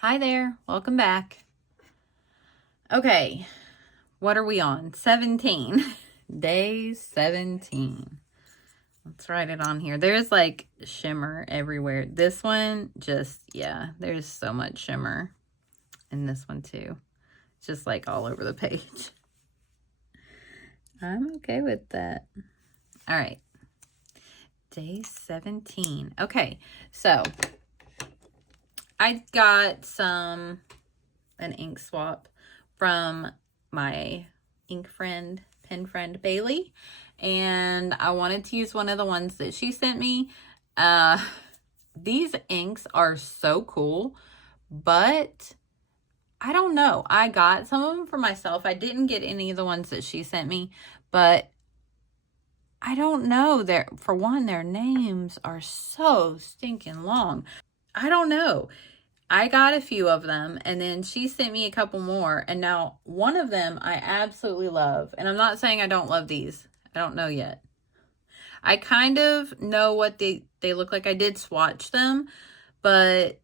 Hi there, welcome back. Okay, what are we on? 17. Day 17. Let's write it on here. There's like shimmer everywhere. This one just, yeah, there's so much shimmer. And this one too. Just like all over the page. I'm okay with that. All right. Day 17. Okay, so I got an ink swap from my pen friend Bailey, and I wanted to use one of the ones that she sent me. These inks are so cool, but I don't know. I got some of them for myself. I didn't get any of the ones that she sent me, but I don't know. For one, their names are so stinking long. I don't know. I got a few of them, and then she sent me a couple more, and now one of them I absolutely love. And I'm not saying I don't love these. I don't know yet. I kind of know what they look like. I did swatch them, but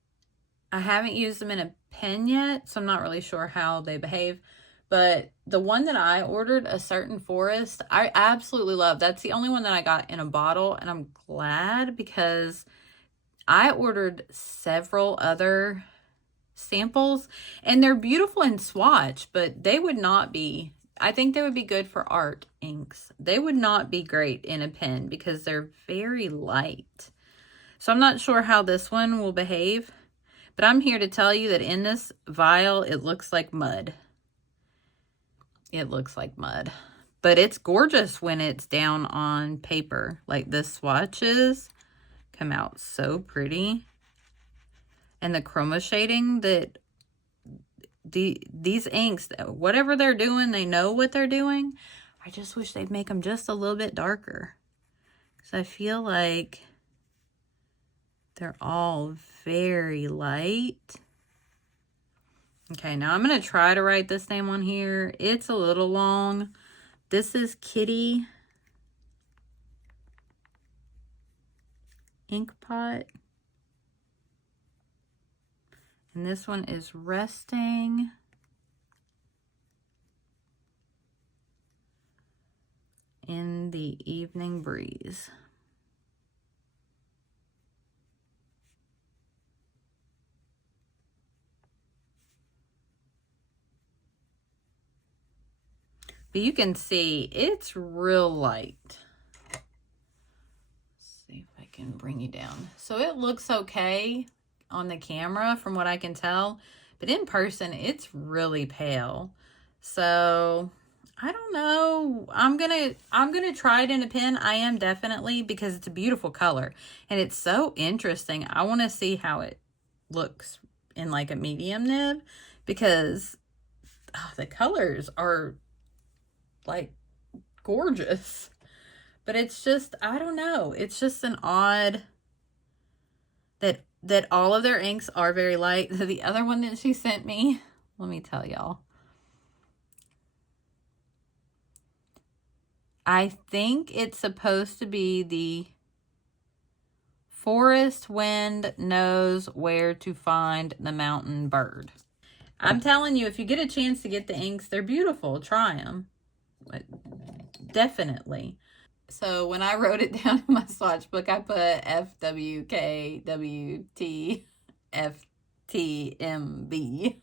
I haven't used them in a pen yet, so I'm not really sure how they behave. But the one that I ordered, A Certain Forest, I absolutely love. That's the only one that I got in a bottle, and I'm glad because I ordered several other samples and they're beautiful in swatch, but they would not be, I think they would be good for art inks. They would not be great in a pen because they're very light. So I'm not sure how this one will behave, but I'm here to tell you that in this vial, it looks like mud. It looks like mud, but it's gorgeous when it's down on paper. Like the swatches come out so pretty. And the chroma shading that these inks, whatever they're doing, they know what they're doing. I just wish they'd make them just a little bit darker. Because I feel like they're all very light. Okay, now I'm going to try to write this name on here. It's a little long. This is Kitty Ink Pot. And this one is Resting in the Evening Breeze. But you can see it's real light. Let's see if I can bring you down. So it looks okay on the camera from what I can tell, but in person it's really pale. So I don't know. I'm gonna try it in a pen. I am definitely, because it's a beautiful color and it's so interesting. I want to see how it looks in like a medium nib, because the colors are like gorgeous. But it's just, I don't know. It's just an odd that all of their inks are very light. The other one that she sent me, let me tell y'all. I think it's supposed to be the Forest Wind Knows Where to Find the Mountain Bird. I'm telling you, if you get a chance to get the inks, they're beautiful. Try them. Definitely. So when I wrote it down in my swatch book, I put FWKWTFTMB.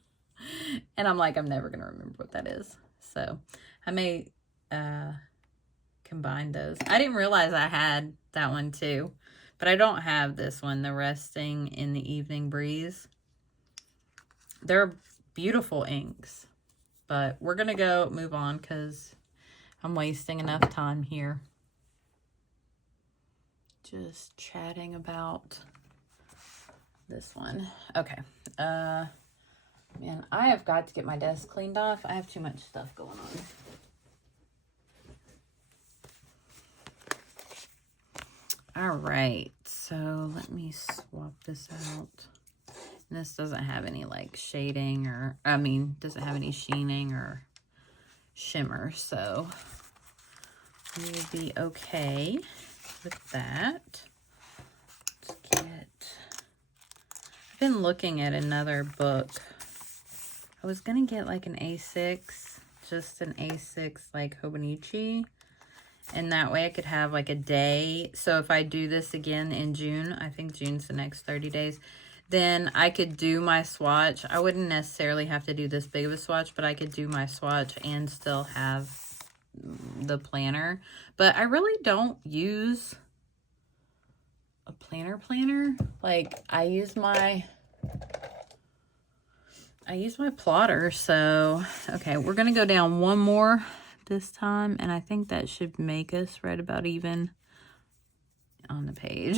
And I'm like, I'm never going to remember what that is. So I may combine those. I didn't realize I had that one too. But I don't have this one, the Resting in the Evening Breeze. They're beautiful inks. But we're going to move on because I'm wasting enough time here. Just chatting about this one. Okay. Man, I have got to get my desk cleaned off. I have too much stuff going on. All right. So let me swap this out. And this doesn't have any like shading or, doesn't have any sheening or shimmer. So we will be okay with that. Let's get, been looking at another book. I was going to get like an A6, just an A6 like Hobonichi. And that way I could have like a day. So if I do this again in June, I think June's the next 30 days, then I could do my swatch. I wouldn't necessarily have to do this big of a swatch, but I could do my swatch and still have the planner. But I really don't use a planner. Like I use my plotter. So, okay, we're going to go down one more this time. And I think that should make us right about even on the page.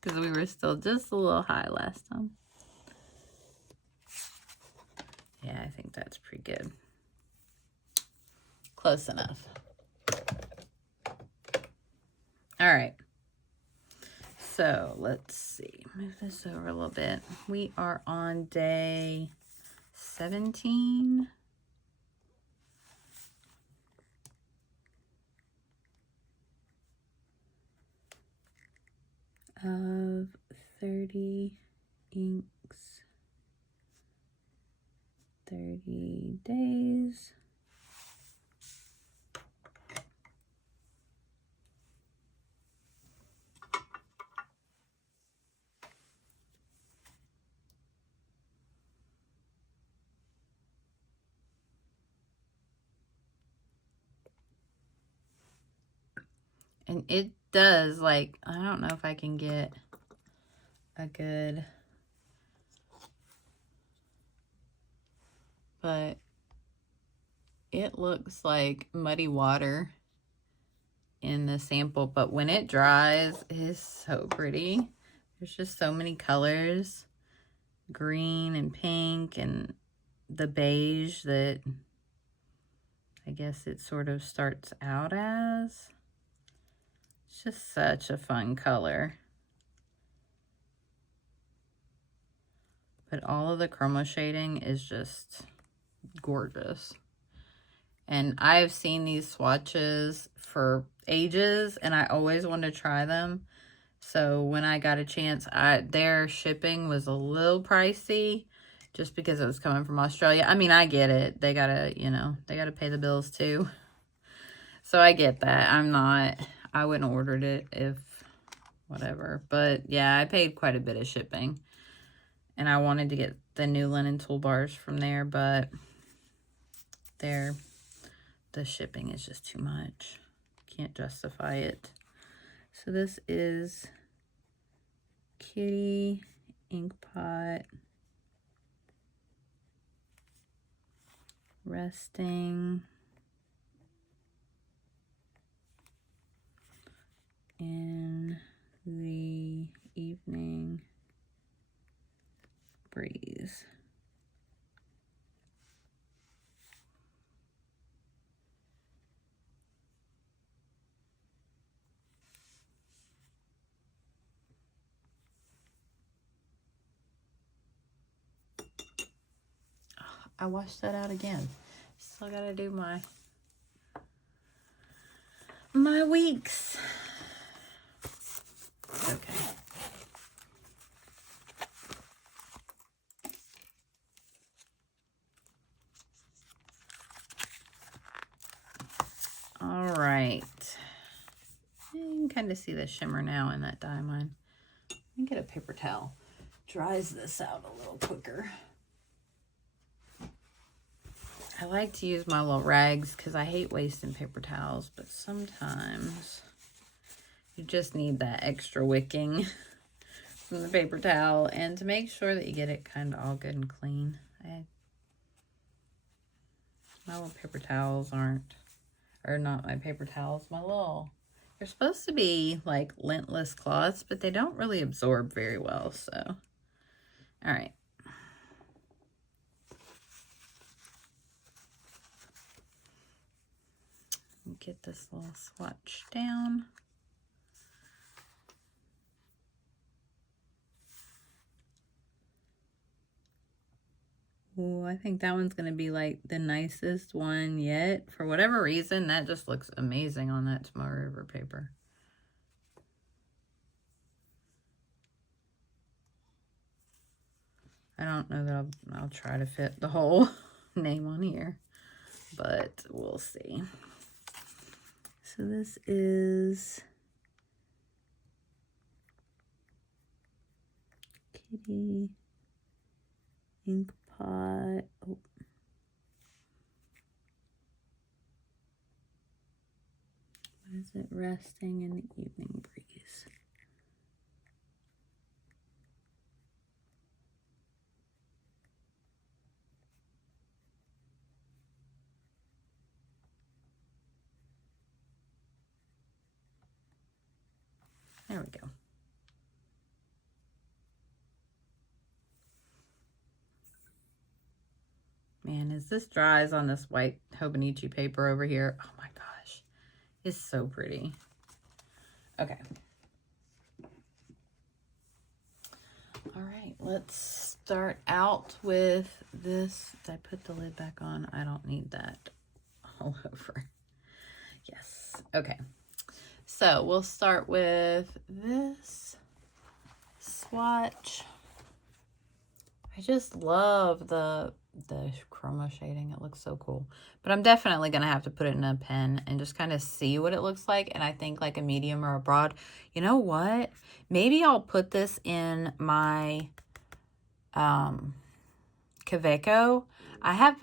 Because we were still just a little high last time. Yeah, I think that's pretty good. Close enough. All right. So let's see. Move this over a little bit. We are on day 17. Of 30 inks, 30 days. And it does, like, I don't know if I can get a good, but it looks like muddy water in the sample, but when it dries, it is so pretty. There's just so many colors, green and pink and the beige that I guess it sort of starts out as. It's just such a fun color. But all of the chroma shading is just gorgeous. And I've seen these swatches for ages and I always wanted to try them. So when I got a chance, their shipping was a little pricey just because it was coming from Australia. I mean, I get it. They gotta, you know, they gotta pay the bills too. So I get that. I wouldn't have ordered it if whatever. But yeah, I paid quite a bit of shipping. And I wanted to get the new linen toolbars from there, but the shipping is just too much. Can't justify it. So this is Kitty Ink Pot Resting in the Evening Breeze. I washed that out again. Still gotta do my weeks. Okay. All right. You can kind of see the shimmer now in that diamond. Let me get a paper towel. Dries this out a little quicker. I like to use my little rags because I hate wasting paper towels, but sometimes you just need that extra wicking from the paper towel and to make sure that you get it kind of all good and clean. My little paper towels not my paper towels, they're supposed to be like lintless cloths, but they don't really absorb very well, so. All right. Get this little swatch down. Oh, I think that one's going to be like the nicest one yet. For whatever reason, that just looks amazing on that Tomorrow River paper. I don't know that I'll try to fit the whole name on here, but we'll see. So this is Kitty Ink Pot. Oh. What is it? Resting in the evening breeze. There we go. Man, as this dries on this white Hobonichi paper over here, oh my gosh, it's so pretty. Okay. All right, let's start out with this. Did I put the lid back on? I don't need that all over. Yes, okay. So we'll start with this swatch. I just love the chroma shading. It looks so cool. But I'm definitely going to have to put it in a pen and just kind of see what it looks like. And I think like a medium or a broad. You know what? Maybe I'll put this in my Kaweco. My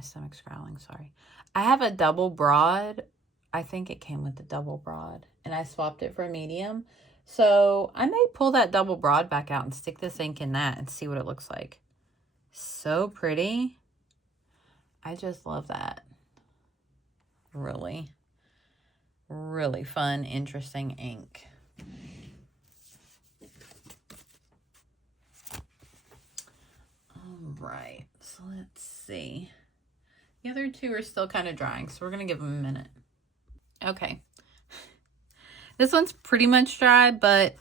stomach's growling, sorry. I have a double broad. I think it came with the double broad. And I swapped it for a medium. So I may pull that double broad back out and stick this ink in that and see what it looks like. So pretty. I just love that. Really, really fun, interesting ink. All right, so let's see. The other two are still kind of drying, so we're going to give them a minute. Okay. This one's pretty much dry, but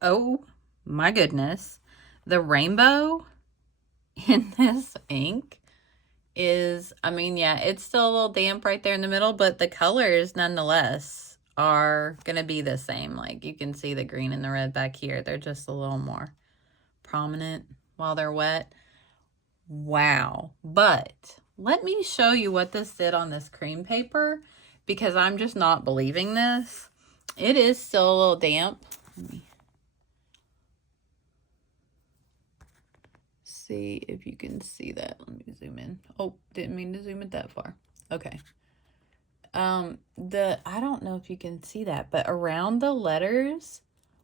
oh my goodness. The rainbow in this ink is, I mean, yeah, it's still a little damp right there in the middle, but the colors nonetheless are going to be the same. Like you can see the green and the red back here. They're just a little more prominent while they're wet. Wow. But let me show you what this did on this cream paper, because I'm just not believing this. It is still a little damp. Let me see if you can see that. Let me zoom in. Oh, didn't mean to zoom it that far. Okay. I don't know if you can see that, but around the letters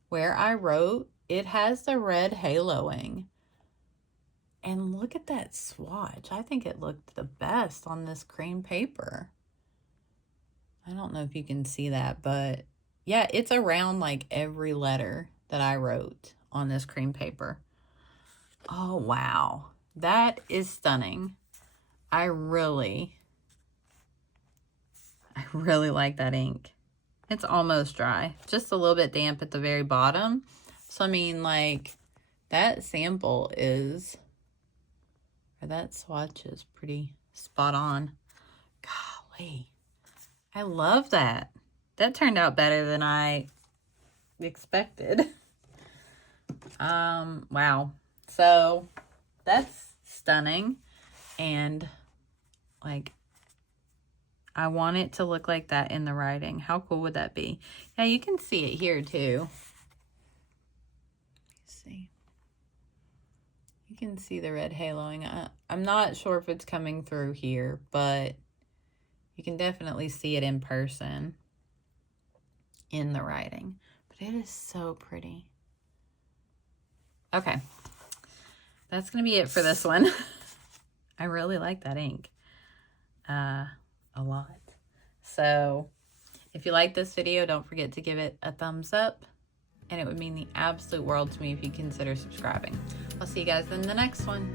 where I wrote, it has the red haloing. And look at that swatch. I think it looked the best on this cream paper. I don't know if you can see that, but yeah, it's around like every letter that I wrote on this cream paper. Oh, wow. That is stunning. I really like that ink. It's almost dry. Just a little bit damp at the very bottom. So, I mean, like, that sample is, or that swatch is pretty spot on. Golly. I love that. That turned out better than I expected. Wow. So that's stunning. And like, I want it to look like that in the writing. How cool would that be? Yeah, you can see it here too. Let's see. You can see the red haloing. I'm not sure if it's coming through here, but you can definitely see it in person in the writing. But it is so pretty. Okay. That's going to be it for this one. I really like that ink a lot. So if you like this video, don't forget to give it a thumbs up. And it would mean the absolute world to me if you consider subscribing. I'll see you guys in the next one.